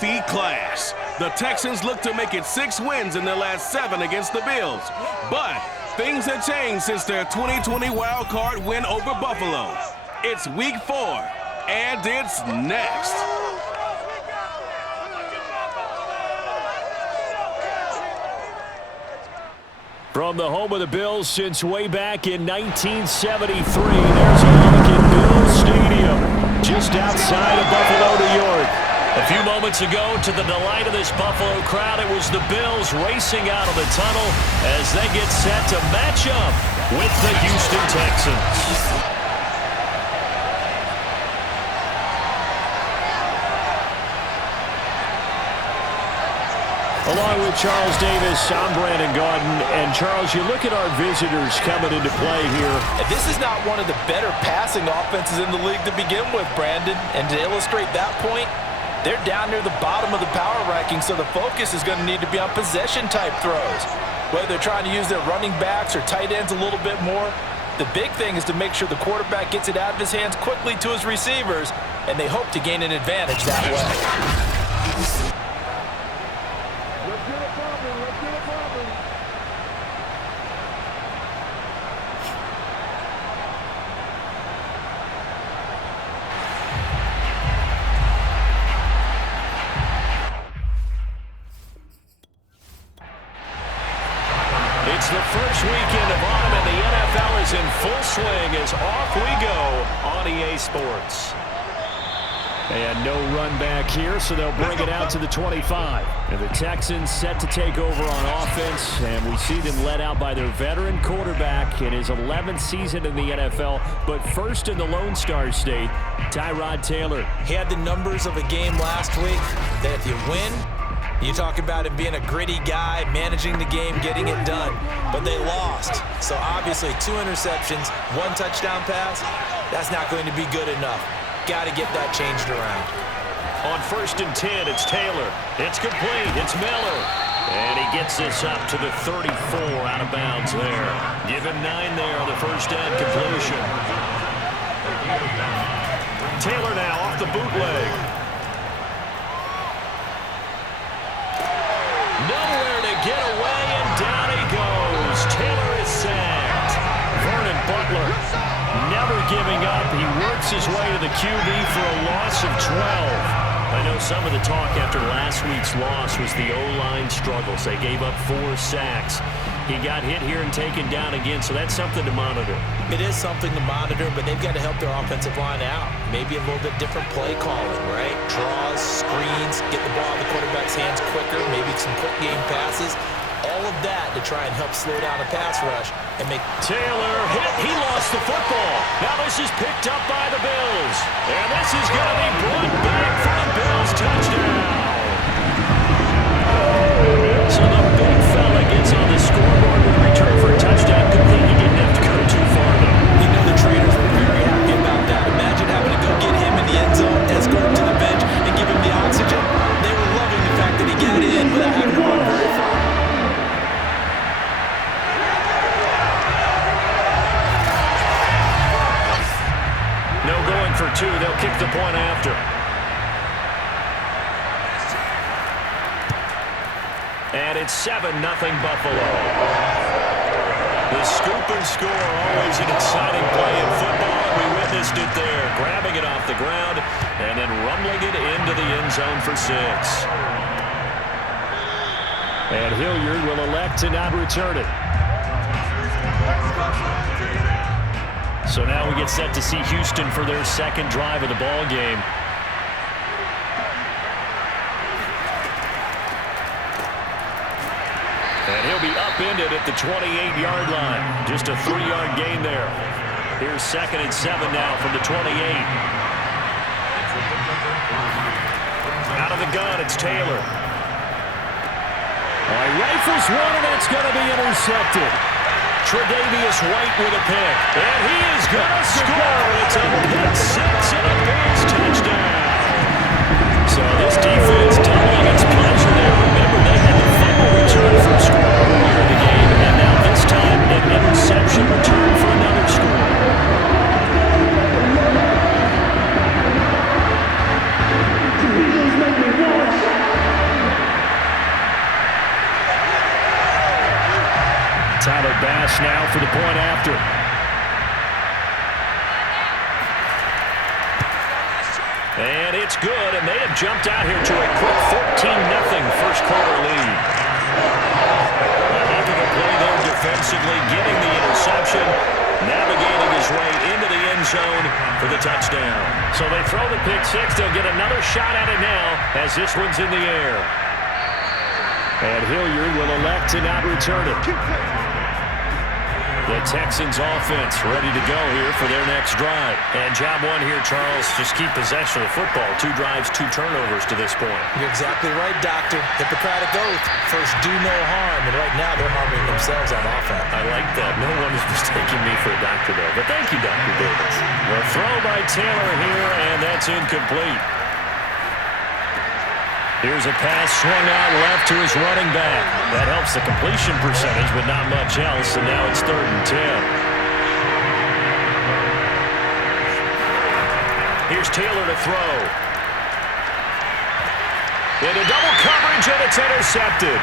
class. The Texans look to make it 6 wins in their last 7 against the Bills. But things have changed since their 2020 wild card win over Buffalo. It's week 4, and it's next. From the home of the Bills since way back in 1973, there's a look at Bills Stadium, just outside of Buffalo, New York. A few moments ago, to the delight of this Buffalo crowd, it was the Bills racing out of the tunnel as they get set to match up with the Houston Texans. Along with Charles Davis, I'm Brandon Gaudin. And Charles, you look at our visitors coming into play here. This is not one of the better passing offenses in the league to begin with, Brandon. And to illustrate that point, they're down near the bottom of the power ranking, so the focus is going to need to be on possession-type throws. Whether they're trying to use their running backs or tight ends a little bit more, the big thing is to make sure the quarterback gets it out of his hands quickly to his receivers, and they hope to gain an advantage that way. It's the first weekend of autumn, and the NFL is in full swing as off we go on EA Sports. And no run back here, so they'll bring it out to the 25. And the Texans set to take over on offense, and we see them led out by their veteran quarterback in his 11th season in the NFL, but first in the Lone Star State, Tyrod Taylor. He had the numbers of a game last week that if you win, you talk about him being a gritty guy, managing the game, getting it done. But they lost. So obviously 2 interceptions, 1 touchdown pass, that's not going to be good enough. Got to get that changed around. On 1st and 10, it's Taylor. It's complete. It's Miller. And he gets this up to the 34 out of bounds there. Give him 9 there on the first down completion. Taylor now off the bootleg. Nowhere to get away, and down he goes. Taylor is sacked. Vernon Butler never giving up. He works his way to the QB for a loss of 12. I know some of the talk after last week's loss was the O-line struggles. They gave up 4 sacks. He got hit here and taken down again, so that's something to monitor. It is something to monitor, but they've got to help their offensive line out. Maybe a little bit different play calling, right? Draws, screens, get the ball in the quarterback's hands quicker, maybe some quick game passes. All of that to try and help slow down a pass rush and make... Taylor hit. He lost the football. Now this is picked up by the Bills. And this is going to be brought back for the Bills touchdown. So the big fella gets on the scoreboard with a return for a touchdown. Good thing he didn't have to go too far, though. You know the trainers were very happy about that. Imagine having to go get him in the end zone, escort him to the bench, and give him the oxygen. They were loving the fact that he got in without having to run very far. No going for 2. They'll kick the point after. And it's 7-0 Buffalo. The scoop and score, always an exciting play in football, and we witnessed it there. Grabbing it off the ground and then rumbling it into the end zone for 6. And Hilliard will elect to not return it. So now we get set to see Houston for their second drive of the ball game. And he'll be upended at the 28-yard line. Just a 3-yard gain there. Here's 2nd and 7 now from the 28. Out of the gun, it's Taylor. Rifles one, and it's going to be intercepted. Tre'Davious White with a pick. And he is going to score. It's a pick 6 and a Bills touchdown. So this defense doubling its pleasure there. Remember, they had the fumble return from score earlier in the game, and now this time an interception return for another score. Eagles make me one. Bass now for the point after. And it's good, and they have jumped out here to a quick 14-0 first quarter lead. A heck of a play there defensively, getting the interception, navigating his way into the end zone for the touchdown. So they throw the pick six. They'll get another shot at it now as this one's in the air. And Hilliard will elect to not return it. The Texans offense ready to go here for their next drive. And job one here, Charles, just keep possession of the football. 2 drives, 2 turnovers to this point. You're exactly right, Doctor. Hippocratic oath. First, do no harm. And right now, they're harming themselves on offense. I like that. No one is mistaking me for a doctor, though. But thank you, Dr. Davis. The throw by Taylor here, and that's incomplete. Here's a pass swung out left to his running back. That helps the completion percentage, but not much else, and now it's 3rd and 10. Here's Taylor to throw. Into double coverage, and it's intercepted.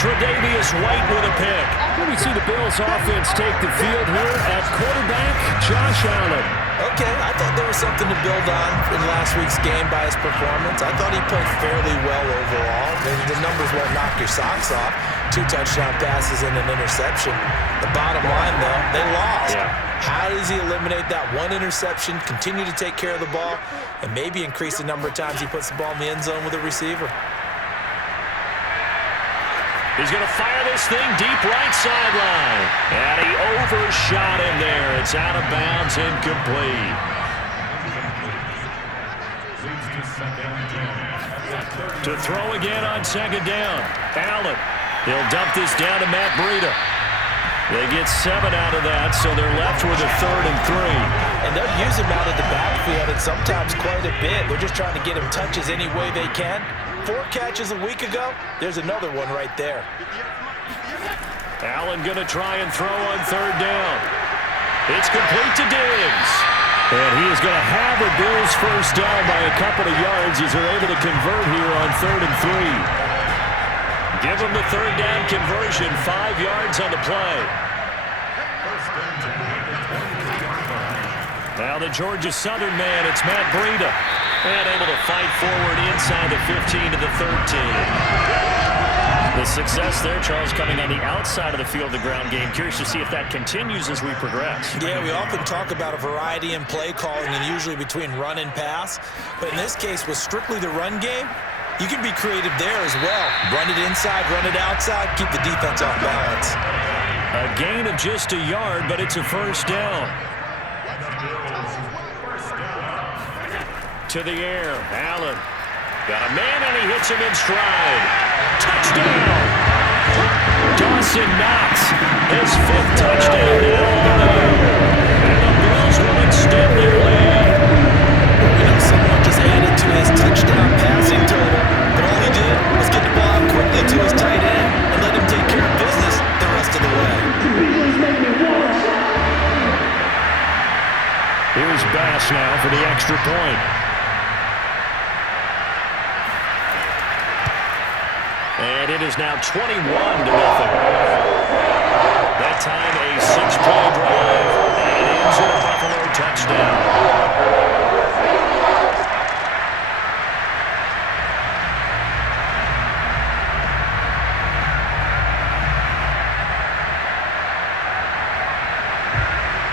Tre'Davious White with a pick. We see the Bills offense take the field here at quarterback, Josh Allen. Okay, I thought there was something to build on in last week's game by his performance. I thought he played fairly well overall. The numbers won't knock your socks off. 2 touchdown passes and an interception. The bottom line, though, they lost. Yeah. How does he eliminate that 1 interception, continue to take care of the ball, and maybe increase the number of times he puts the ball in the end zone with a receiver? He's going to fire this thing deep right sideline. And he overshot him there. It's out of bounds, incomplete. To throw again on 2nd down. Allen. He'll dump this down to Matt Breida. They get 7 out of that, so they're left with a 3rd and 3. And they'll use him out of the backfield, and sometimes quite a bit. They're just trying to get him touches any way they can. 4 catches a week ago, there's another one right there. Allen going to try and throw on 3rd down. It's complete to Diggs. And he is going to have a Bills first down by a couple of yards as they're able to convert here on 3rd and 3. Give them the 3rd down conversion, 5 yards on the play. Now the Georgia Southern man, it's Matt Breida. And able to fight forward inside the 15 to the 13. The success there, Charles, coming on the outside of the field, the ground game. Curious to see if that continues as we progress. Yeah, we often talk about a variety in play calling and usually between run and pass. But in this case, with strictly the run game, you can be creative there as well. Run it inside, run it outside, keep the defense off balance. A gain of just a yard, but it's a first down. To the air, Allen. Got a man, and he hits him in stride. Touchdown! Dawson Knox, his 5th touchdown now on the year. And the Bills will extend their lead. We know someone just added to his touchdown passing total, but all he did was get the ball out quickly to his tight end and let him take care of business the rest of the way. Here's Bass now for the extra point. And it is now 21-0. That time a 6-play drive. And it ends in a Buffalo touchdown.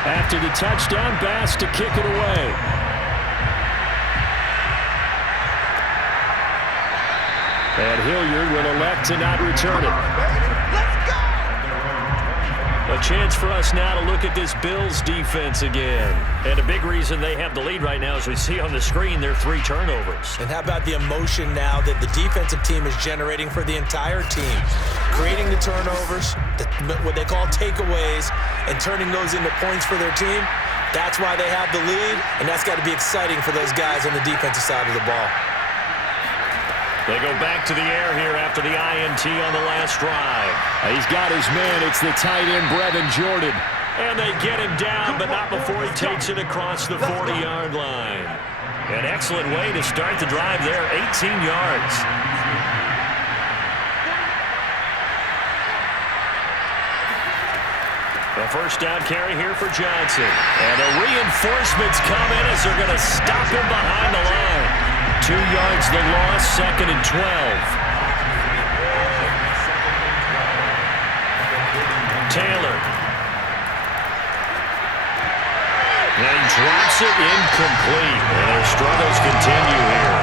After the touchdown, Bass to kick it away. And Hilliard will elect to not return it. A chance for us now to look at this Bills defense again. And a big reason they have the lead right now, as we see on the screen, their 3 turnovers. And how about the emotion now that the defensive team is generating for the entire team? Creating the turnovers, what they call takeaways, and turning those into points for their team. That's why they have the lead, and that's got to be exciting for those guys on the defensive side of the ball. They go back to the air here after the INT on the last drive. He's got his man. It's the tight end, Brevin Jordan. And they get him down, but not before he takes it across the 40-yard line. An excellent way to start the drive there, 18 yards. first down carry here for Johnson. And the reinforcements come in as they're going to stop him behind the line. 2 yards the loss, 2nd and 12. Taylor. And he drops it incomplete. And their struggles continue here.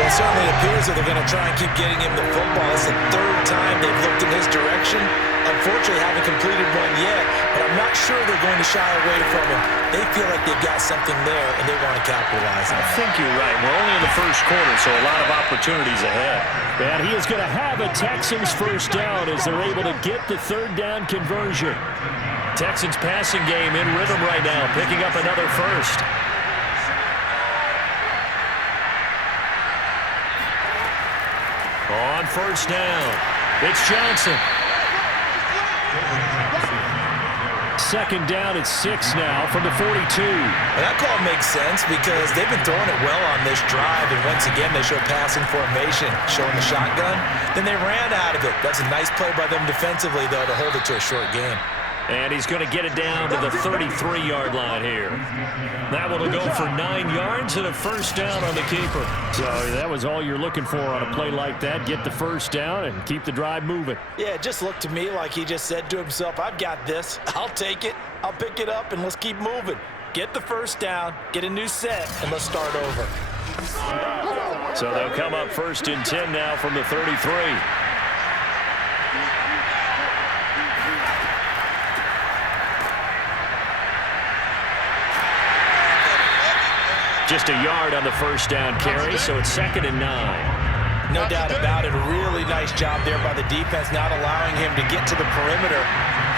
Well, it certainly appears that they're going to try and keep getting him the football. It's the 3rd time they've looked in his direction. Unfortunately, haven't completed one yet, but I'm not sure they're going to shy away from him. They feel like they've got something there, and they want to capitalize on it. I think you're right. We're only in the first quarter, so a lot of opportunities ahead. And he is going to have a Texans first down as they're able to get the 3rd down conversion. Texans passing game in rhythm right now, picking up another first. On first down, it's Johnson. 2nd down at 6 now from the 42. And that call makes sense because they've been throwing it well on this drive, and once again they show passing formation, showing the shotgun. Then they ran out of it. That's a nice play by them defensively, though, to hold it to a short game. And he's going to get it down to the 33-yard line here. That one will go for 9 yards and a first down on the keeper. So that was all you're looking for on a play like that. Get the first down and keep the drive moving. Yeah, it just looked to me like he just said to himself, I've got this. I'll take it. I'll pick it up, and let's keep moving. Get the first down, get a new set, and let's start over. So they'll come up 1st and 10 now from the 33. Just a yard on the first down carry, so it's 2nd and 9. No doubt about it. A really nice job there by the defense, not allowing him to get to the perimeter.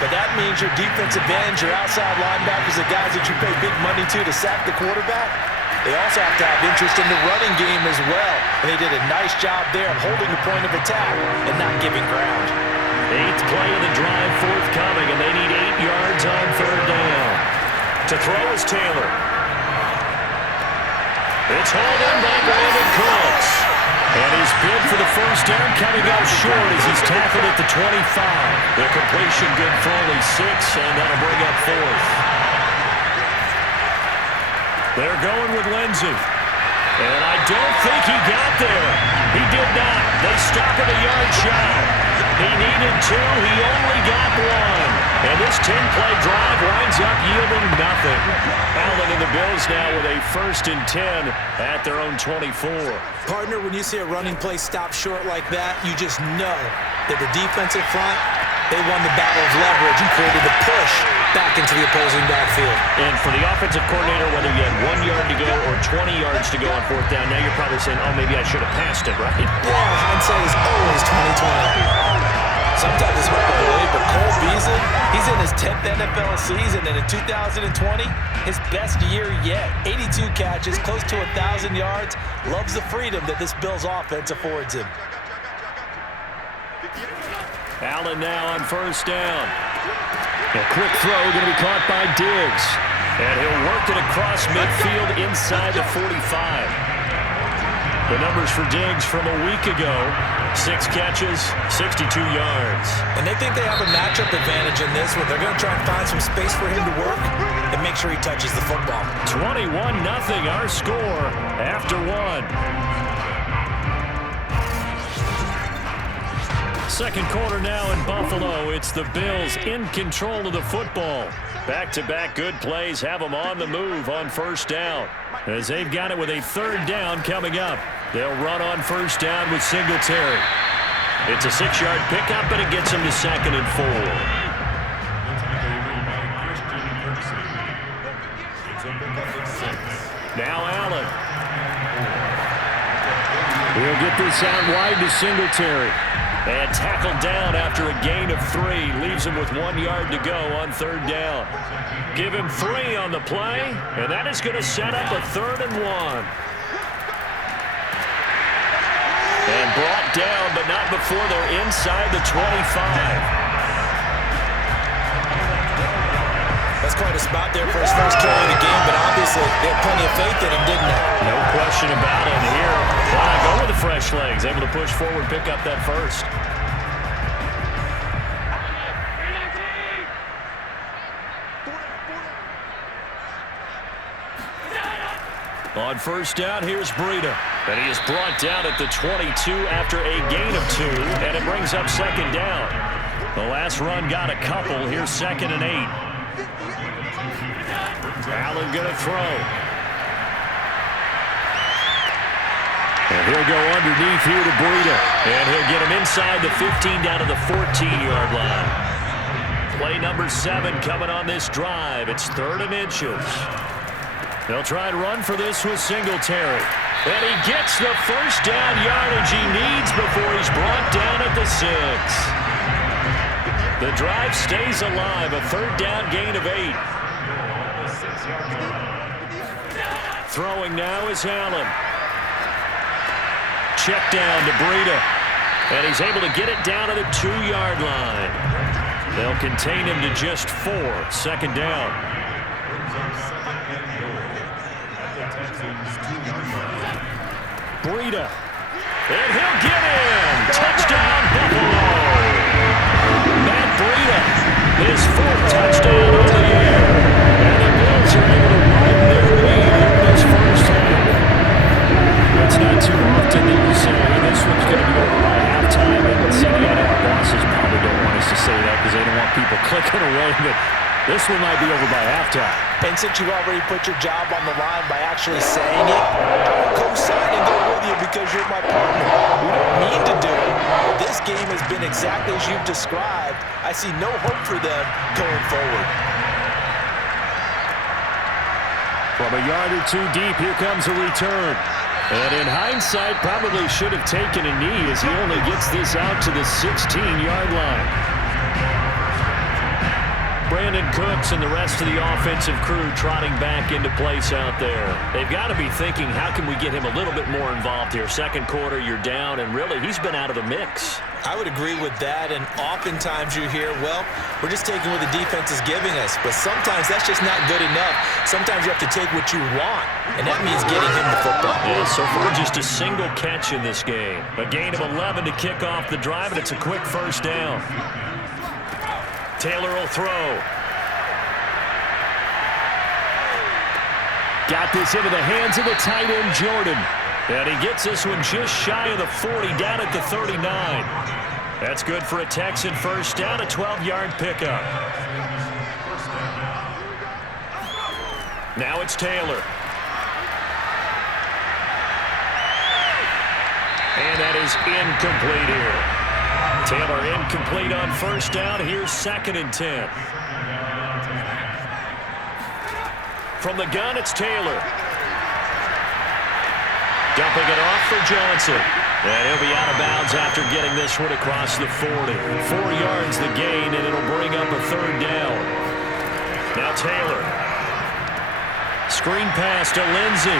But that means your defensive ends, your outside linebackers, the guys that you pay big money to sack the quarterback, they also have to have interest in the running game as well. And they did a nice job there of holding the point of attack and not giving ground. 8th play of the drive forthcoming, and they need 8 yards on 3rd down. To throw is Taylor. It's hauled in by Brandon Cooks. And his bid for the first down coming up short as he's tackled at the 25. The completion good for only 6, and that'll bring up 4th. They're going with Lindsey. And I don't think he got there. He did not. They stop at a yard shy. He needed 2. He only got 1. And this 10-play drive winds up yielding nothing. Allen and the Bills now with a 1st and 10 at their own 24. Partner, when you see a running play stop short like that, you just know that the defensive front, they won the battle of leverage and created the push back into the opposing backfield. And for the offensive coordinator, whether you had 1 yard to go or 20 yards to go on 4th down, now you're probably saying, oh, maybe I should have passed it, right? Yeah, hindsight is always 20/20. Sometimes it's hard to believe, but Cole Beasley, he's in his 10th NFL season, and in 2020, his best year yet. 82 catches, close to 1,000 yards. Loves the freedom that this Bills offense affords him. Allen now on first down. A quick throw going to be caught by Diggs. And he'll work it across midfield inside the 45. The numbers for Diggs from a week ago, 6 catches, 62 yards. And they think they have a matchup advantage in this one. They're going to try and find some space for him to work and make sure he touches the football. 21-0 our score after 1. Second quarter now in Buffalo. It's the Bills in control of the football. Back-to-back good plays have them on the move on first down. As they've got it with a 3rd down coming up. They'll run on first down with Singletary. It's a 6-yard pickup, and it gets them to 2nd and 4. Now Allen. He'll get this out wide to Singletary. And tackled down after a gain of 3. Leaves him with 1 yard to go on 3rd down. Give him 3 on the play, and that is going to set up a 3rd and 1. And brought down, but not before they're inside the 25. That's quite a spot there for his first carry of the game, but obviously they had plenty of faith in him, didn't they? No question about it here. Go with the fresh legs, able to push forward, pick up that first. On first down, here's Breida. And he is brought down at the 22 after a gain of 2, and it brings up second down. The last run got a couple. Here's 2nd and 8. Allen going to throw. And he'll go underneath here to Breida. And he'll get him inside the 15 down to the 14-yard line. Play number 7 coming on this drive. It's 3rd and inches. They'll try and run for this with Singletary. And he gets the first down yardage he needs before he's brought down at the 6. The drive stays alive. A 3rd down gain of 8. Throwing now is Allen. Check down to Breida. And he's able to get it down to the 2-yard line. They'll contain him to just 4. 2nd down. Breida. And he'll get in. Touchdown, Buffalo. Matt Breida, his 4th touchdown of the year. And the Bills are able to widen their lead in this first half. It's not too often that you say this one's going to be over by halftime. And some of the NFL bosses probably don't want us to say that because they don't want people clicking away. But this one might be over by halftime. And since you already put your job on the line by actually saying it, I will co-sign and go with you because you're my partner. We don't mean to do it, but this game has been exactly as you've described. I see no hope for them going forward. From a yard or 2 deep, here comes a return. And in hindsight, probably should have taken a knee as he only gets this out to the 16-yard line. Brandon Cooks and the rest of the offensive crew trotting back into place out there. They've got to be thinking, how can we get him a little bit more involved here? Second quarter, you're down, and really, he's been out of the mix. I would agree with that, and oftentimes you hear, well, we're just taking what the defense is giving us, but sometimes that's just not good enough. Sometimes you have to take what you want, and that means getting him the football. Yeah, so far just a single catch in this game. A gain of 11 to kick off the drive, and it's a quick first down. Taylor will throw. Got this into the hands of the tight end, Jordan. And he gets this one just shy of the 40, down at the 39. That's good for a Texan first down, a 12-yard pickup. Now it's Taylor. And that is incomplete here. Taylor incomplete on first down. Here's 2nd and 10. From the gun, it's Taylor. Dumping it off for Johnson. And he'll be out of bounds after getting this one across the 40. 4 yards the gain, and it'll bring up a 3rd down. Now Taylor. Screen pass to Lindsey.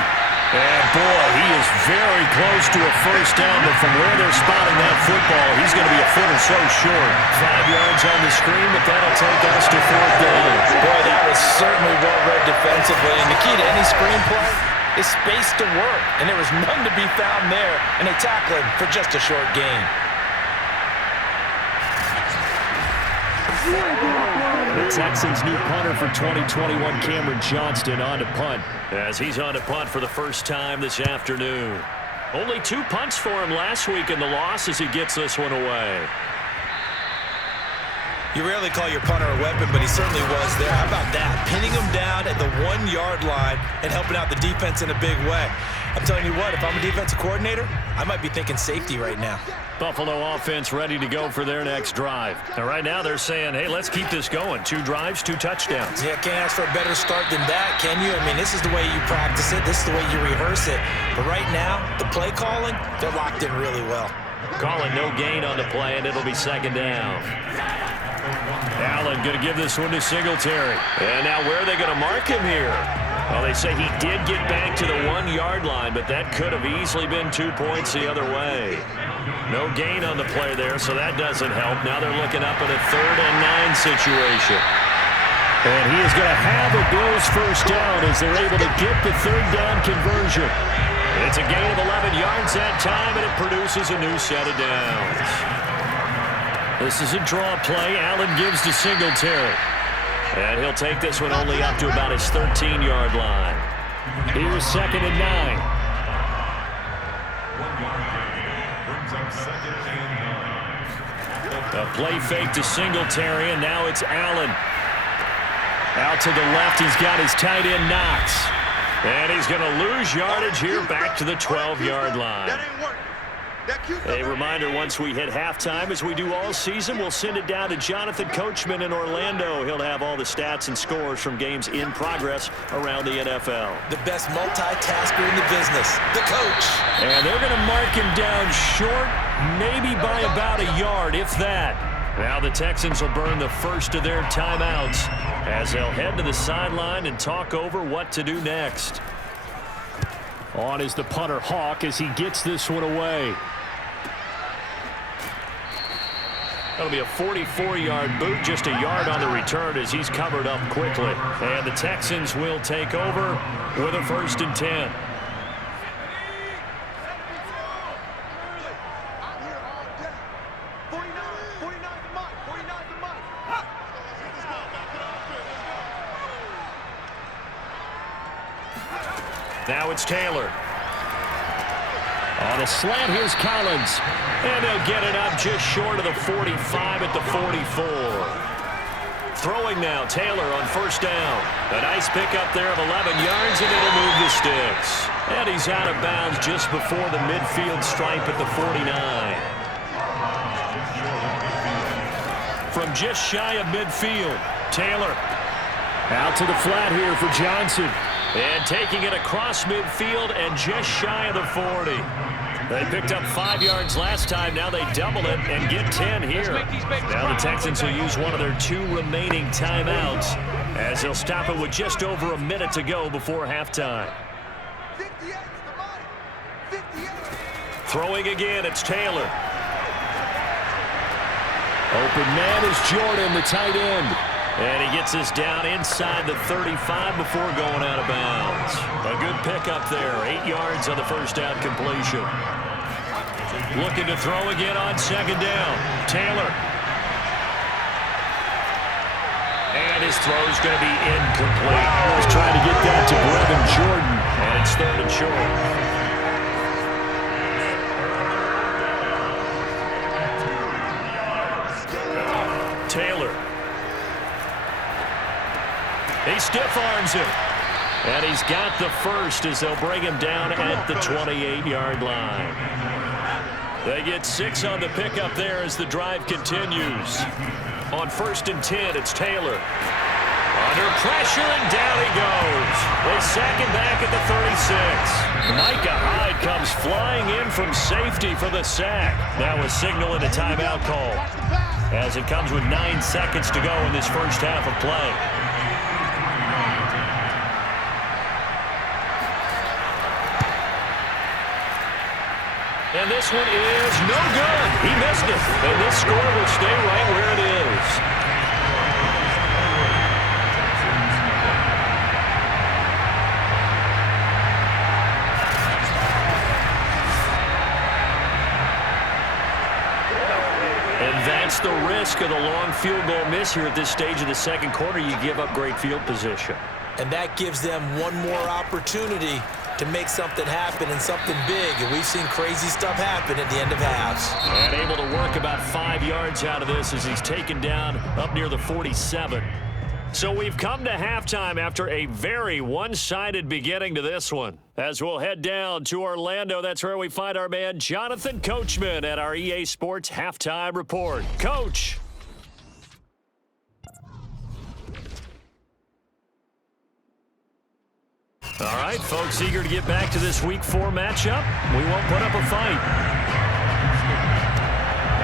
And boy, he is very close to a first down, but from where they're spotting that football, he's going to be a foot or so short. 5 yards on the screen, but that'll take us to 4th down. Boy, that was certainly well read defensively, and the key to any screenplay is space to work, and there was none to be found there, and they tackle him for just a short gain. The Texans' new punter for 2021, Cameron Johnston, on to punt, as he's on to punt for the first time this afternoon. Only 2 punts for him last week in the loss as he gets this one away. You rarely call your punter a weapon, but he certainly was there. How about that? Pinning him down at the 1-yard line and helping out the defense in a big way. I'm telling you what, if I'm a defensive coordinator, I might be thinking safety right now. Buffalo offense ready to go for their next drive. And right now they're saying, hey, let's keep this going. 2 drives, 2 touchdowns. Yeah, can't ask for a better start than that, can you? I mean, this is the way you practice it. This is the way you rehearse it. But right now, the play calling, they're locked in really well. Calling no gain on the play, and it'll be 2nd down. Allen going to give this one to Singletary. And now where are they going to mark him here? Well, they say he did get back to the 1-yard line, but that could have easily been 2 points the other way. No gain on the play there, so that doesn't help. Now they're looking up at a 3rd and 9 situation. And he is going to have a Bills first down as they're able to get the 3rd down conversion. It's a gain of 11 yards that time, and it produces a new set of downs. This is a draw play. Allen gives to Singletary. And he'll take this one only up to about his 13-yard line. Here's 2nd and 9. A play fake to Singletary, and now it's Allen. Out to the left, he's got his tight end Knox. And he's going to lose yardage here back to the 12-yard line. A reminder, once we hit halftime, as we do all season, we'll send it down to Jonathan Coachman in Orlando. He'll have all the stats and scores from games in progress around the NFL. The best multitasker in the business, the coach. And they're going to mark him down short, maybe by about a yard, if that. Now the Texans will burn the first of their timeouts as they'll head to the sideline and talk over what to do next. On is the punter Hawk as he gets this one away. That'll be a 44-yard boot, just a yard on the return as he's covered up quickly. And the Texans will take over with a 1st and 10. Now it's Taylor. On a slant, here's Collins. And they'll get it up just short of the 45 at the 44. Throwing now, Taylor on 1st down. A nice pickup there of 11 yards, and it'll move the sticks. And he's out of bounds just before the midfield stripe at the 49. From just shy of midfield, Taylor. Out to the flat here for Johnson. And taking it across midfield and just shy of the 40. They picked up 5 yards last time. Now they double it and get 10 here. Now the Texans will use one of their 2 remaining timeouts as they'll stop it with just over a minute to go before halftime. Throwing again, it's Taylor. Open man is Jordan, the tight end. And he gets this down inside the 35 before going out of bounds. A good pickup there. 8 yards on the 1st down completion. Looking to throw again on 2nd down. Taylor. And his throw's going to be incomplete. He's trying to get that to Brevin Jordan. And it's 3rd and short. Taylor. He stiff-arms him. And he's got the first as they'll bring him down at the 28-yard line. They get 6 on the pickup there as the drive continues. On 1st and 10, it's Taylor. Under pressure, and down he goes. They sack him back at the 36. Micah Hyde comes flying in from safety for the sack. That was signaling a timeout call, as it comes with 9 seconds to go in this first half of play. And this one is no good. He missed it. And this score will stay right where it is. And that's the risk of the long field goal miss here at this stage of the 2nd quarter. You give up great field position. And that gives them one more opportunity to make something happen and something big. And we've seen crazy stuff happen at the end of halves. And able to work about 5 yards out of this as he's taken down up near the 47. So we've come to halftime after a very one-sided beginning to this one. As we'll head down to Orlando, that's where we find our man Jonathan Coachman at our EA Sports Halftime Report. Coach. All right, folks, eager to get back to this Week 4 matchup. We won't put up a fight.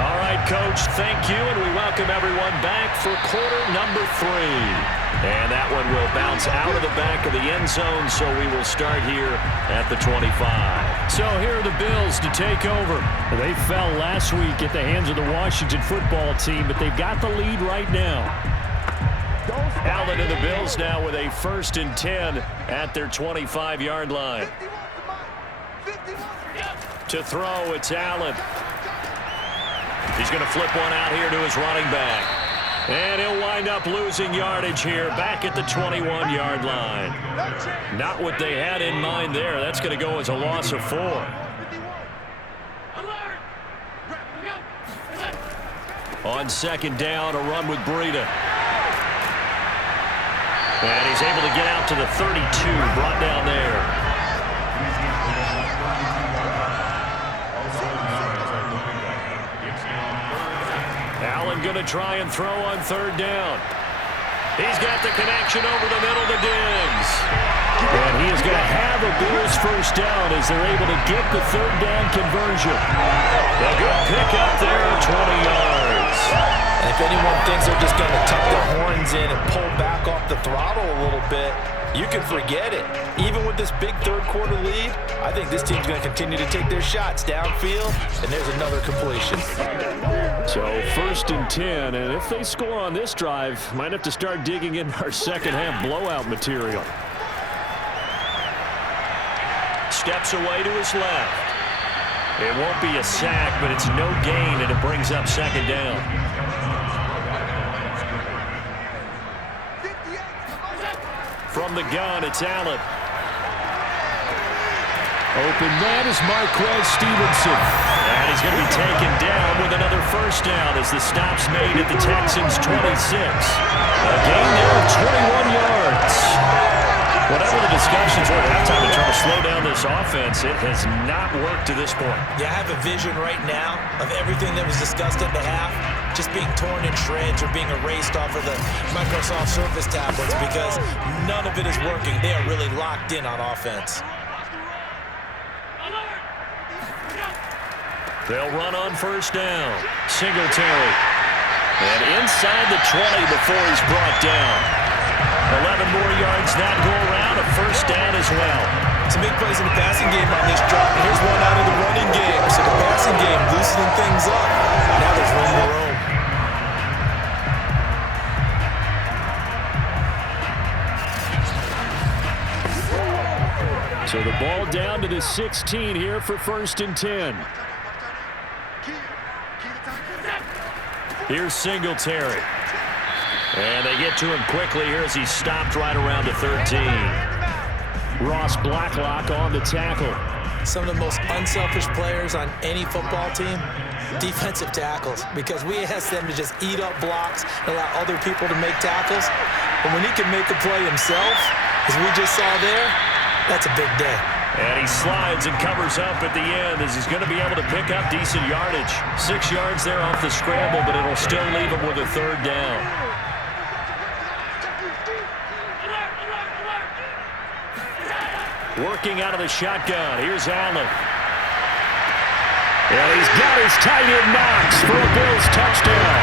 All right, Coach, thank you, and we welcome everyone back for quarter number 3. And that one will bounce out of the back of the end zone, so we will start here at the 25. So here are the Bills to take over. They fell last week at the hands of the Washington football team, but they've got the lead right now. Allen and the Bills now with a 1st and 10 at their 25-yard line. To throw, it's Allen. He's going to flip one out here to his running back. And he'll wind up losing yardage here back at the 21-yard line. Not what they had in mind there. That's going to go as a loss of 4. On second down, a run with Breida. And he's able to get out to the 32, brought down there. Allen going to try and throw on third down. He's got the connection over the middle to Diggs. And he is going to have a Bills first down as they're able to get the third down conversion. A good pick up there, 20 yards. And if anyone thinks they're just going to tuck their horns in and pull back off the throttle a little bit, you can forget it. Even with this big third-quarter lead, I think this team's going to continue to take their shots downfield, and there's another completion. So 1st and 10, and if they score on this drive, might have to start digging in our second-half blowout material. Steps away to his left. It won't be a sack, but it's no gain, and it brings up second down. From the gun, it's Allen. Open man is Marquez Stevenson. And he's going to be taken down with another first down as the stop's made at the Texans' 26. A gain there of 21 yards. Whatever the discussions were at halftime in trying to slow down this offense, it has not worked to this point. Yeah, I have a vision right now of everything that was discussed at the half just being torn in shreds or being erased off of the Microsoft Surface tablets because none of it is working. They are really locked in on offense. They'll run on first down. Singletary. And inside the 20 before he's brought down. 11 more yards that go around, a first down as well. Some big plays in the passing game on this drive. Here's one out of the running game. So the passing game loosening things up. Now there's room to roam. So the ball down to the 16 here for 1st and 10. Here's Singletary. And they get to him quickly here as he's stopped right around the 13. Ross Blacklock on the tackle. Some of the most unselfish players on any football team, defensive tackles, because we ask them to just eat up blocks and allow other people to make tackles. But when he can make a play himself, as we just saw there, that's a big day. And he slides and covers up at the end as he's going to be able to pick up decent yardage. 6 yards there off the scramble, but it'll still leave him with a third down. Working out of the shotgun. Here's Allen. And he's got his tight end Knox for a Bills touchdown.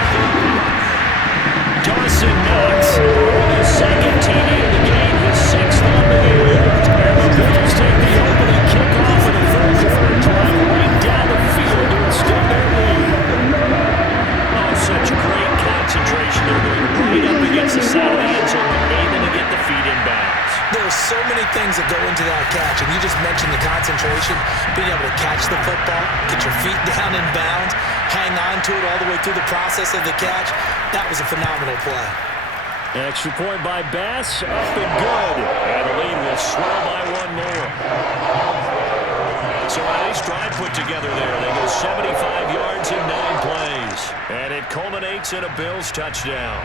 Dawson Knox, his second TD of the game, his 6th on the year. And the Bills take the opening kickoff in the third quarter, drive right down the field to extend their lead. Oh, such great concentration. They're going right up against the side of the end zone, able to get the feet in bounds. There's so many things that go into that catch, and you just mentioned the concentration, being able to catch the football, get your feet down in bounds, hang on to it all the way through the process of the catch. That was a phenomenal play. Extra point by Bass, up and good. And the lead will swell by one more. So a nice drive put together there. They go 75 yards in 9 plays. And it culminates in a Bills touchdown.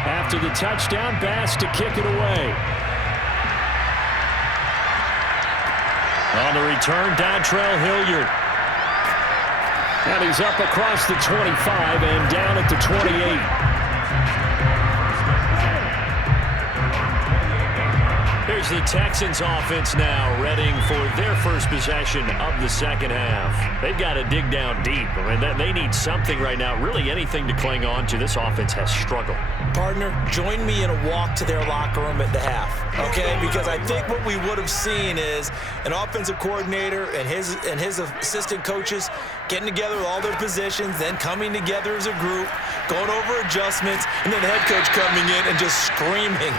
After the touchdown, Bass to kick it away. On the return, Dontrell Hilliard. And he's up across the 25 and down at the 28. Here's the Texans offense now, readying for their first possession of the second half. They've got to dig down deep. I mean, they need something right now, really anything to cling on to. This offense has struggled. Partner, join me in a walk to their locker room at the half, okay? Because I think what we would have seen is an offensive coordinator and his assistant coaches getting together with all their positions, then coming together as a group, going over adjustments, and then the head coach coming in and just screaming,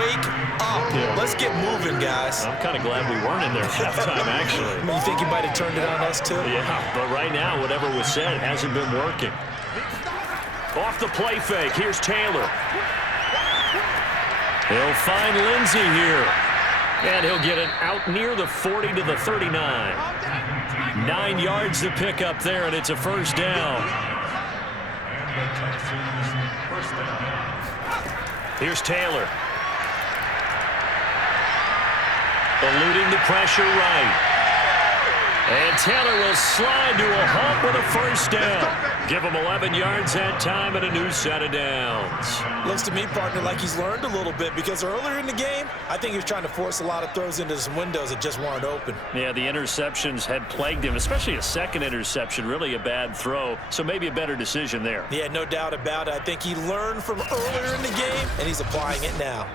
"Wake up. Let's get moving, guys." I'm kind of glad we weren't in there at halftime, actually. I mean, you think he might have turned it on us, too? Yeah, but right now, whatever was said hasn't been working. Off the play fake, here's Taylor. He'll find Lindsey here. And he'll get it out near the 40 to the 39. 9 yards to pick up there, and it's a first down. Here's Taylor. Eluding the pressure right. And Taylor will slide to a halt with a first down. Give him 11 yards that time and a new set of downs. Looks to me, partner, like he's learned a little bit because earlier in the game, I think he was trying to force a lot of throws into some windows that just weren't open. Yeah, the interceptions had plagued him, especially a second interception, really a bad throw. So maybe a better decision there. Yeah, no doubt about it. I think he learned from earlier in the game, and he's applying it now.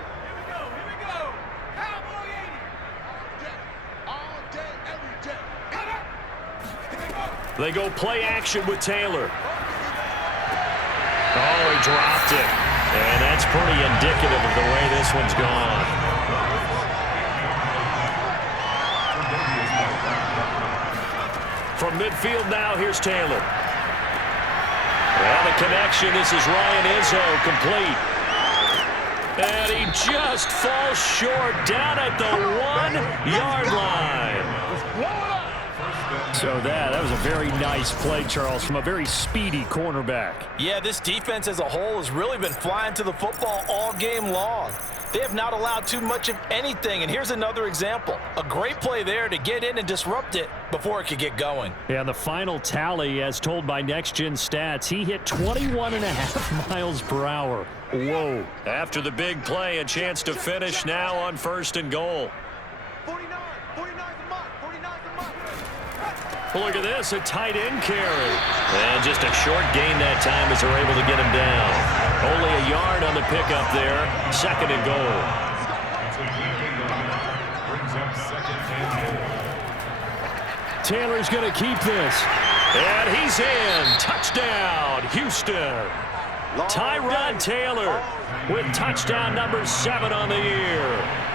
They go play action with Taylor. Oh, he dropped it. And that's pretty indicative of the way this one's gone. From midfield now, here's Taylor. Well, the connection, this is Ryan Izzo, complete. And he just falls short down at the 1-yard line. So that was a very nice play, Charles, from a very speedy cornerback. Yeah, this defense as a whole has really been flying to the football all game long. They have not allowed too much of anything, and here's another example. A great play there to get in and disrupt it before it could get going. Yeah, the final tally, as told by Next Gen Stats, he hit 21.5 miles per hour. Whoa. After the big play, a chance to finish now on 1st and goal. Look at this, a tight end carry. And just a short gain that time as they're able to get him down. Only a yard on the pickup there. 2nd and goal. Taylor's going to keep this. And he's in. Touchdown, Houston. Tyrod Taylor with touchdown number 7 on the year.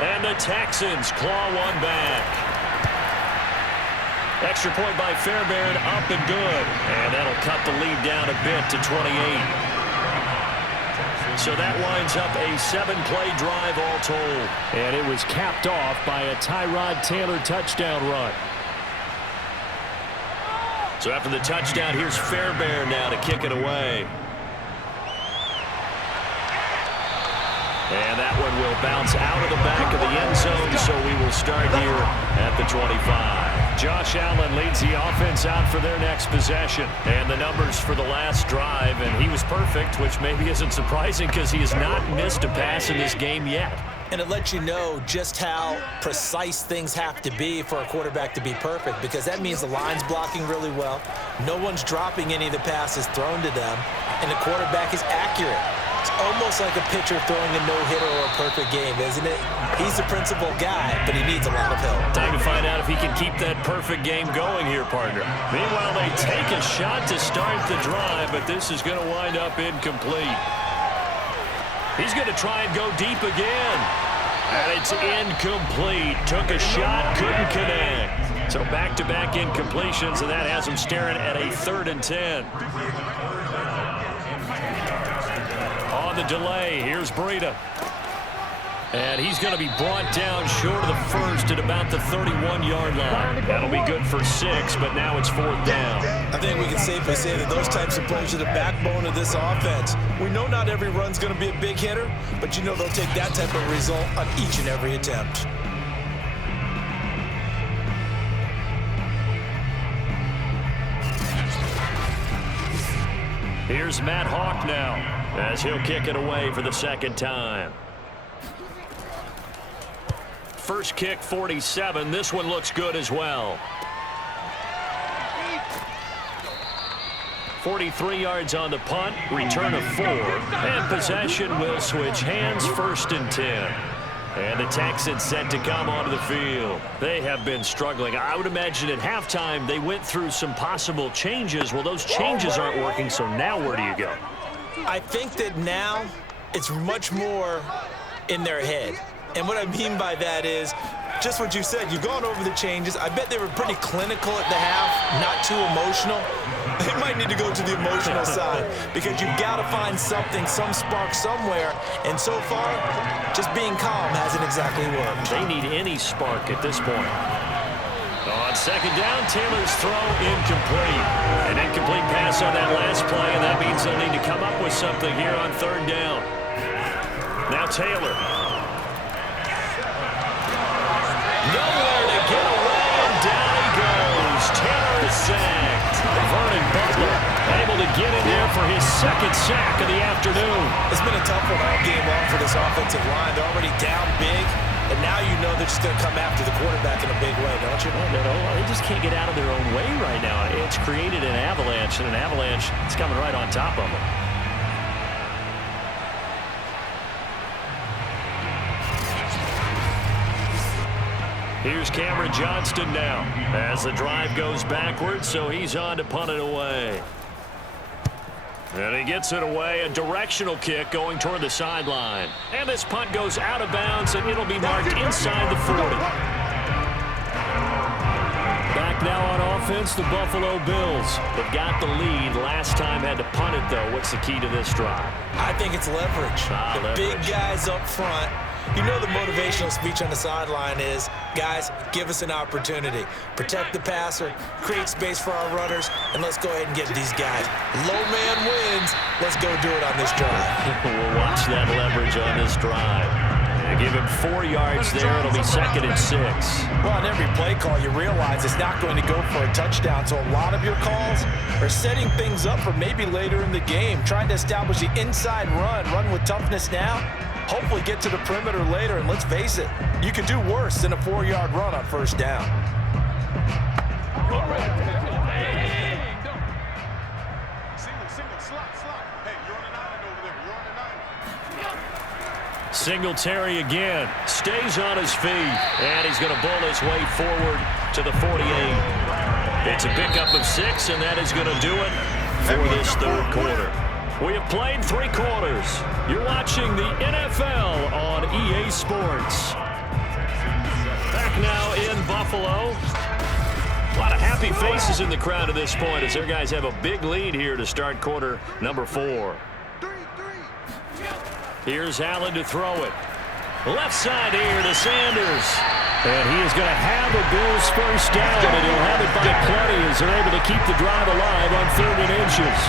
And the Texans claw one back. Extra point by Fairbairn, up and good. And that'll cut the lead down a bit to 28. So that winds up a 7-play drive all told. And it was capped off by a Tyrod Taylor touchdown run. So after the touchdown, here's Fairbairn now to kick it away. And that one will bounce out of the back of the end zone, so we will start here at the 25. Josh Allen leads the offense out for their next possession. And the numbers for the last drive, and he was perfect, which maybe isn't surprising because he has not missed a pass in this game yet. And it lets you know just how precise things have to be for a quarterback to be perfect, because that means the line's blocking really well, no one's dropping any of the passes thrown to them, and the quarterback is accurate. It's almost like a pitcher throwing a no-hitter or a perfect game, isn't it? He's the principal guy, but he needs a lot of help. Time to find out if he can keep that perfect game going here, partner. Meanwhile, they take a shot to start the drive, but this is going to wind up incomplete. He's going to try and go deep again. And it's incomplete. Took a shot, couldn't connect. So back-to-back incompletions, and that has him staring at a 3rd and 10. On the delay, here's Breida. And he's going to be brought down short of the first at about the 31-yard line. That'll be good for 6, but now it's 4th down. I think we can safely say that those types of plays are the backbone of this offense. We know not every run's going to be a big hitter, but you know they'll take that type of result on each and every attempt. Here's Matt Hawk now, as he'll kick it away for the 2nd time. First kick, 47. This one looks good as well. 43 yards on the punt, return of 4, and possession will switch hands, 1st and 10. And the Texans set to come onto the field. They have been struggling. I would imagine at halftime they went through some possible changes. Well, those changes aren't working, so now where do you go? I think that now it's much more in their head. And what I mean by that is Just what you said. You've gone over the changes. I bet they were pretty clinical at the half, not too emotional. They might need to go to the emotional side because you've got to find something, some spark somewhere. And so far, just being calm hasn't exactly worked. They need any spark at this point. On second down, Taylor's throw incomplete. An incomplete pass on that last play, and that means they'll need to come up with something here on third down. Now Taylor. Nowhere to get away, and down he goes. Taylor is sacked. Vernon Butler able to get in there for his second sack of the afternoon. It's been a tough one all game long for this offensive line. They're already down big, and now you know they're just going to come after the quarterback in a big way, don't you? They just can't get out of their own way right now. It's created an avalanche, and an avalanche is coming right on top of them. Here's Cameron Johnston now as the drive goes backwards, so he's on to punt it away. And he gets it away, a directional kick going toward the sideline. And this punt goes out of bounds, and it'll be marked inside the 40. Back now on offense, the Buffalo Bills. They've got the lead. Last time had to punt it, though. What's the key to this drive? I think it's leverage. The big guys up front. You know the motivational speech on the sideline is, guys, give us an opportunity. Protect the passer, create space for our runners, and let's go ahead and get these guys. Low man wins. Let's go do it on this drive. We'll watch that leverage on this drive. And give him 4 yards there. It'll be 2nd and 6. Well, on every play call, you realize it's not going to go for a touchdown. So a lot of your calls are setting things up for maybe later in the game, trying to establish the inside run with toughness now. Hopefully get to the perimeter later, and let's face it, you can do worse than a 4-yard run on first down. Singletary again, stays on his feet, and he's going to bull his way forward to the 48. It's a pickup of 6, and that is going to do it for this third quarter. We have played 3 quarters. You're watching the NFL on EA Sports. Back now in Buffalo. A lot of happy faces in the crowd at this point as their guys have a big lead here to start quarter number 4. Here's Allen to throw it. Left side here to Sanders. And he is going to have a Bills first down, and he'll have it by plenty as they're able to keep the drive alive on 3rd and inches.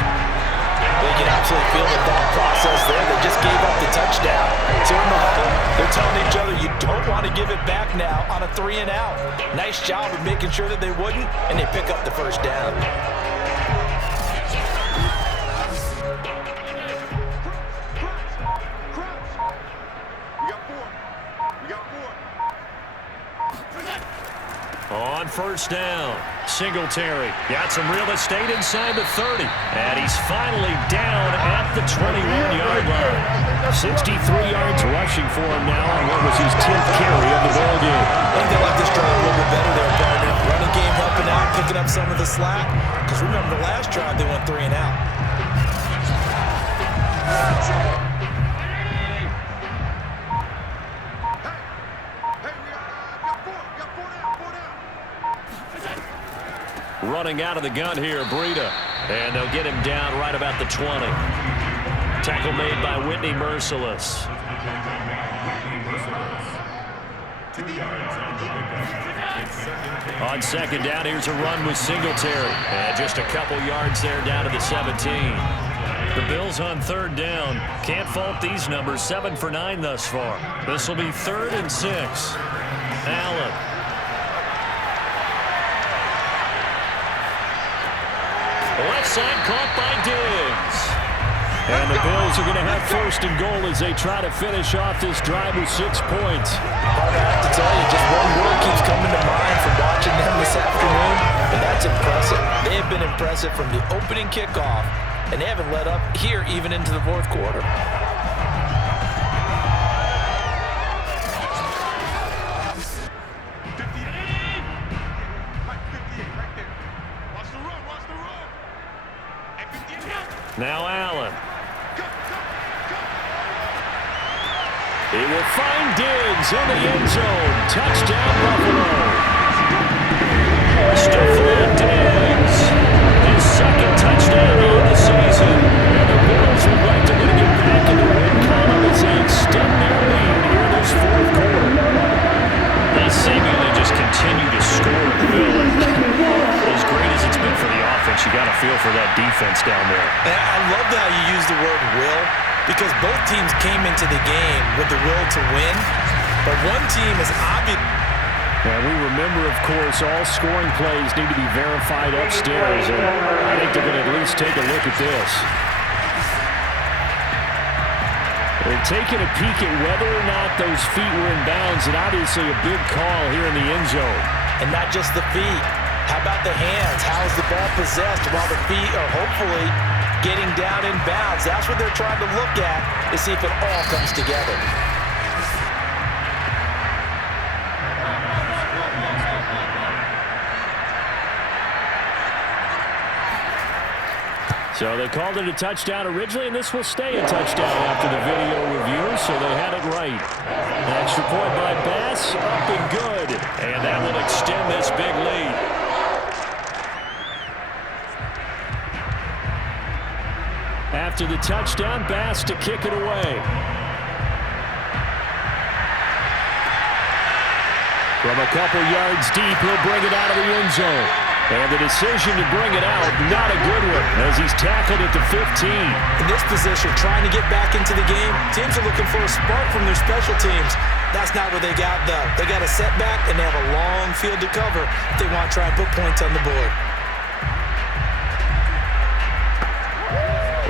They can absolutely feel the thought process there. They just gave up the touchdown. So in the huddle, they're telling each other, you don't want to give it back now on a 3 and out. Nice job of making sure that they wouldn't, and they pick up the first down. On first down, Singletary got some real estate inside the 30, and he's finally down at the 21-yard line. 63 yards rushing for him now on what was his 10th carry of the ballgame. I think they like this drive a little bit better there, partner. Running game helping out, picking up some of the slack. Because remember, the last drive they went 3 and out. Running out of the gun here, Breida. And they'll get him down right about the 20. Tackle made by Whitney Merciless. On second down, here's a run with Singletary. And just a couple yards there down to the 17. The Bills on 3rd down. Can't fault these numbers. 7 for 9 thus far. This will be 3rd and 6. Allen. Left side caught by Diggs. And the Bills are going to have 1st and goal as they try to finish off this drive with 6 points. I have to tell you, just one word keeps coming to mind from watching them this afternoon, and that's impressive. They have been impressive from the opening kickoff, and they haven't let up here even into the 4th quarter. Now Allen. He will find Diggs in the end zone. Touchdown, Buffalo. Stephon Diggs, his second touchdown on the season. And the Bills would like to get back in the win column as they extend their lead here in this fourth quarter. They seemingly just continue to score at will. As great as it's been for the offense, you got to feel for that defense down there. And I love how you use the word will, because both teams came into the game with the will to win, but one team is obvious. And we remember, of course, all scoring plays need to be verified upstairs, and I think they're going to at least take a look at this. They're taking a peek at whether or not those feet were in bounds, and obviously a big call here in the end zone. And not just the feet. How about the hands? How is the ball possessed while the feet are hopefully getting down in bounds? That's what they're trying to look at to see if it all comes together. So they called it a touchdown originally, and this will stay a touchdown after the video review, so they had it right. An extra point by Bass, up and good. And that will extend this big lead. After the touchdown, Bass to kick it away. From a couple yards deep, he'll bring it out of the end zone. And the decision to bring it out, not a good one, as he's tackled at the 15. In this position, trying to get back into the game, teams are looking for a spark from their special teams. That's not what they got, though. They got a setback, and they have a long field to cover if they want to try and put points on the board.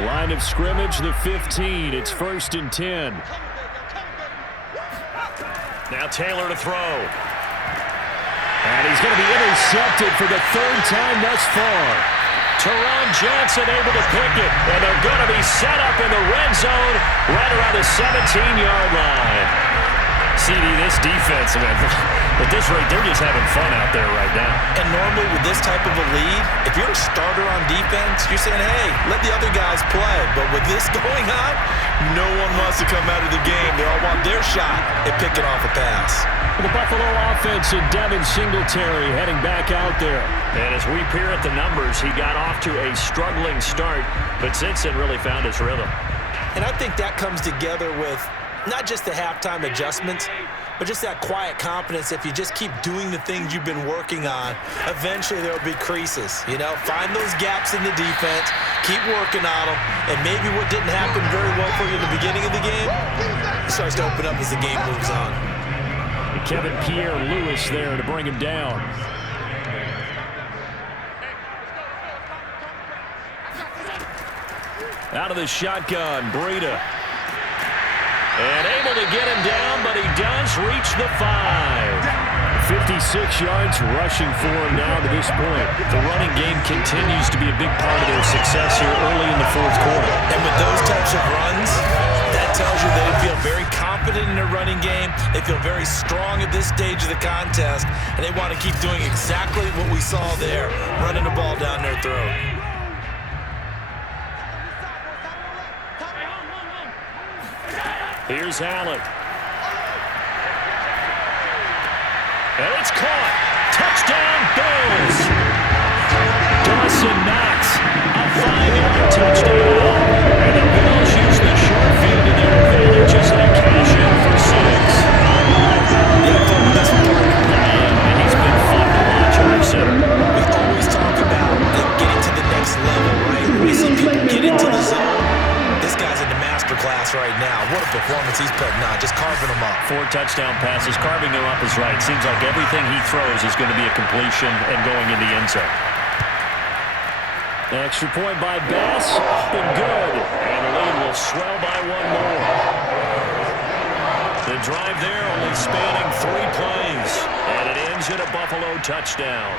Line of scrimmage, the 15. It's 1st and 10. Now Taylor to throw. And he's going to be intercepted for the 3rd time thus far. Teron Johnson able to pick it, and they're going to be set up in the red zone right around the 17-yard line. CD, this defense, man, at this rate, they're just having fun out there right now. And normally with this type of a lead, if you're a starter on defense, you're saying, hey, let the other guys play. But with this going on, no one wants to come out of the game. They all want their shot at picking off a pass. The Buffalo offense and Devin Singletary heading back out there. And as we peer at the numbers, he got off to a struggling start, but since then really found his rhythm. And I think that comes together with not just the halftime adjustments, but just that quiet confidence. If you just keep doing the things you've been working on, eventually there will be creases. You know, find those gaps in the defense, keep working on them, and maybe what didn't happen very well for you in the beginning of the game, it starts to open up as the game moves on. Kevin Pierre-Louis there to bring him down. Out of the shotgun, Breida. And able to get him down, but he does reach the 5. 56 yards rushing for him now to this point. The running game continues to be a big part of their success here early in the fourth quarter. And with those types of runs, that tells you they feel very confident in their running game. They feel very strong at this stage of the contest, and they want to keep doing exactly what we saw there, running the ball down their throat. Here's Allen. And it's caught. Touchdown, Bills. Dawson Knox, a 5-yard touchdown. And the Bills use the short field to their advantage as they cash in for 6. And he's been fun to watch under center. We always talk about getting to the next level, right? We see people get into the zone. This guy's in the masterclass right now. What a performance he's putting on, just carving them up. 4 touchdown passes, carving them up is right. Seems like everything he throws is going to be a completion and going in the end zone. Extra point by Bass, and good. And the lead will swell by 1 more. The drive there only spanning 3 plays, and it ends in a Buffalo touchdown.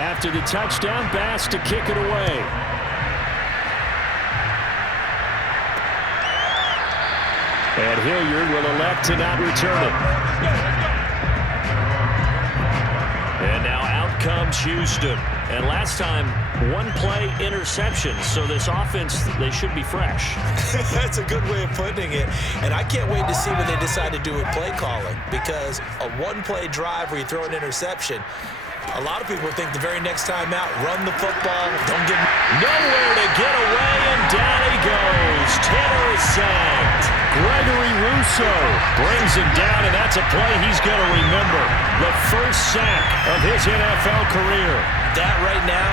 After the touchdown, Bass to kick it away. And Hilliard will elect to not return it. And now out comes Houston. And last time, one play interception. So this offense, they should be fresh. That's a good way of putting it. And I can't wait to see what they decide to do with play calling, because a one-play drive where you throw an interception, a lot of people think the very next time out, run the football, don't give nowhere to get away, and down he goes. Tanner is sacked. Gregory Rousseau brings him down, and that's a play he's going to remember. The first sack of his NFL career. That right now,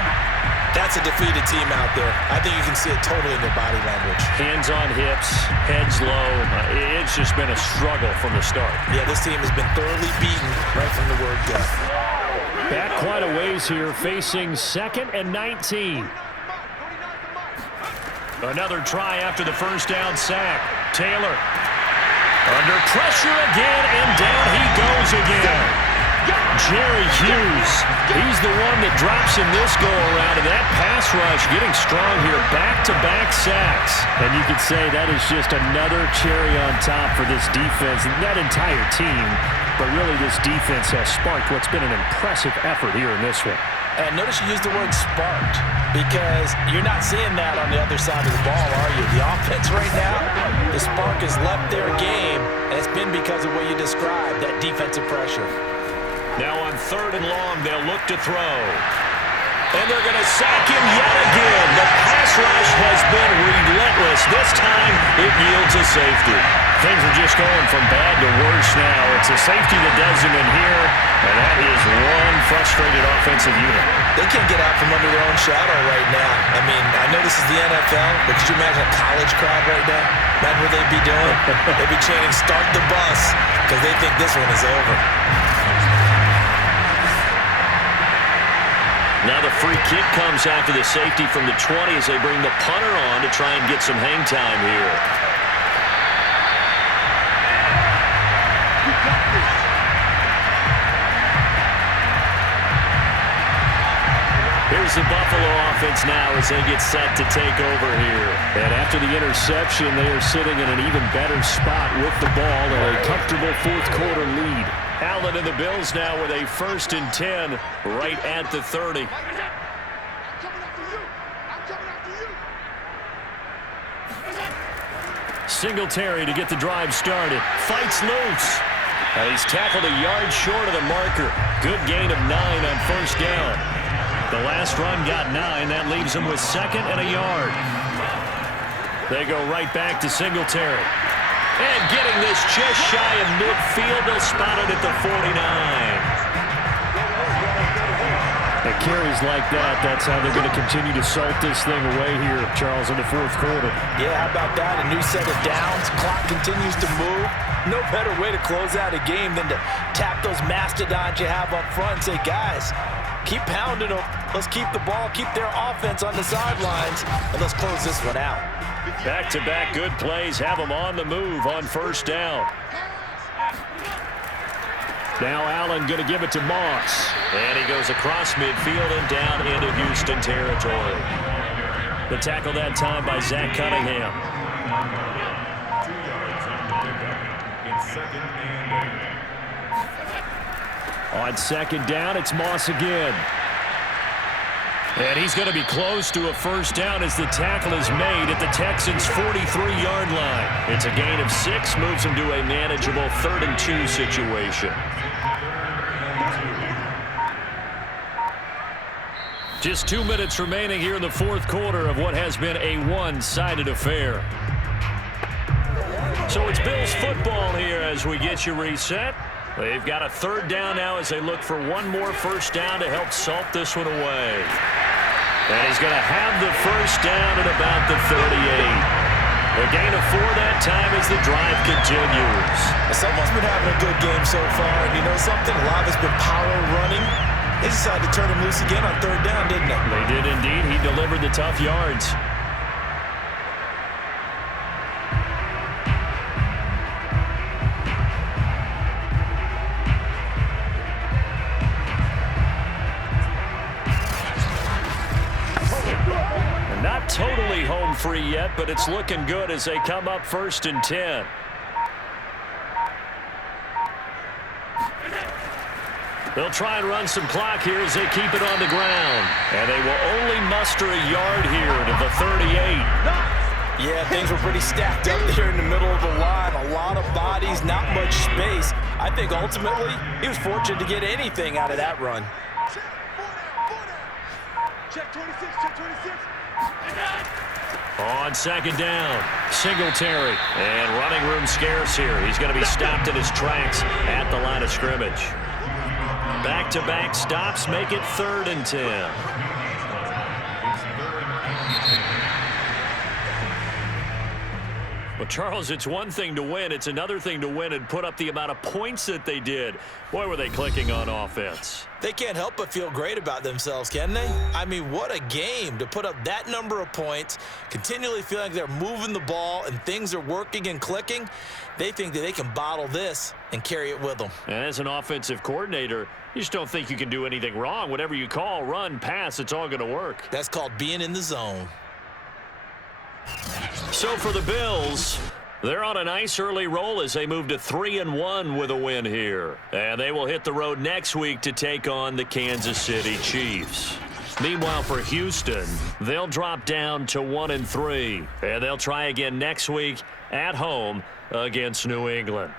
that's a defeated team out there. I think you can see it totally in their body language. Hands on hips, heads low. It's just been a struggle from the start. Yeah, this team has been thoroughly beaten right from the word go. Back quite a ways here, facing 2nd and 19. Another try after the first down sack. Taylor under pressure again, and down he goes again. Jerry Hughes, he's the one that drops in this go-around, and that pass rush getting strong here, back-to-back sacks. And you could say that is just another cherry on top for this defense, and that entire team. But really, this defense has sparked what's been an impressive effort here in this one. And notice you used the word sparked, because you're not seeing that on the other side of the ball, are you? The offense right now, the spark has left their game, and it's been because of what you described, that defensive pressure. Now on 3rd and long, they'll look to throw. And they're going to sack him yet again. The pass rush has been relentless. This time, it yields a safety. Things are just going from bad to worse now. It's a safety that does them in here, and that is one frustrated offensive unit. They can't get out from under their own shadow right now. I mean, I know this is the NFL, but could you imagine a college crowd right now? Imagine what they'd be doing. They'd be chanting, "Start the bus," because they think this one is over. Now the free kick comes after the safety from the 20 as they bring the punter on to try and get some hang time here. Here's the Buffalo offense now as they get set to take over here. And after the interception, they are sitting in an even better spot with the ball and a comfortable 4th quarter lead. Allen and the Bills now with a 1st and 10 right at the 30. Singletary to get the drive started. Fights loose. He's tackled a yard short of the marker. Good gain of 9 on 1st down. The last run got 9. That leaves him with 2nd and a yard. They go right back to Singletary. And getting this just shy of midfield, they'll spot it at the 49. And carries like that, that's how they're going to continue to salt this thing away here, Charles, in the 4th quarter. Yeah, how about that? A new set of downs. Clock continues to move. No better way to close out a game than to tap those mastodons you have up front and say, guys, keep pounding them. Let's keep the ball, keep their offense on the sidelines, and let's close this one out. Back-to-back good plays have them on the move on 1st down. Now Allen going to give it to Moss. And he goes across midfield and down into Houston territory. The tackle that time by Zach Cunningham. On 2nd down, it's Moss again. And he's going to be close to a 1st down as the tackle is made at the Texans' 43-yard line. It's a gain of 6, moves him to a manageable 3rd and 2 situation. Just 2 minutes remaining here in the 4th quarter of what has been a one-sided affair. So it's Bills football here as we get you reset. They've got a 3rd down now as they look for one more 1st down to help salt this one away. And he's going to have the 1st down at about the 38. A gain of 4 that time as the drive continues. Someone's been having a good game so far, and you know something? A lot of it's been power running. They decided to turn him loose again on 3rd down, didn't they? They did indeed. He delivered the tough yards. Not totally home free yet, but it's looking good as they come up 1st and 10. They'll try and run some clock here as they keep it on the ground. And they will only muster a yard here to the 38. Yeah, things were pretty stacked up there in the middle of the line. A lot of bodies, not much space. I think ultimately he was fortunate to get anything out of that run. Check 26, check 26. On second down, Singletary. And running room scarce here. He's going to be stopped in his tracks at the line of scrimmage. Back-to-back stops make it 3rd and 10. Well, Charles, it's one thing to win. It's another thing to win and put up the amount of points that they did. Boy, were they clicking on offense. They can't help but feel great about themselves, can they? I mean, what a game to put up that number of points, continually feeling like they're moving the ball and things are working and clicking. They think that they can bottle this and carry it with them. And as an offensive coordinator, you just don't think you can do anything wrong. Whatever you call, run, pass, it's all going to work. That's called being in the zone. So for the Bills, they're on a nice early roll as they move to 3-1 with a win here. And they will hit the road next week to take on the Kansas City Chiefs. Meanwhile, for Houston, they'll drop down to 1-3. And they'll try again next week at home against New England.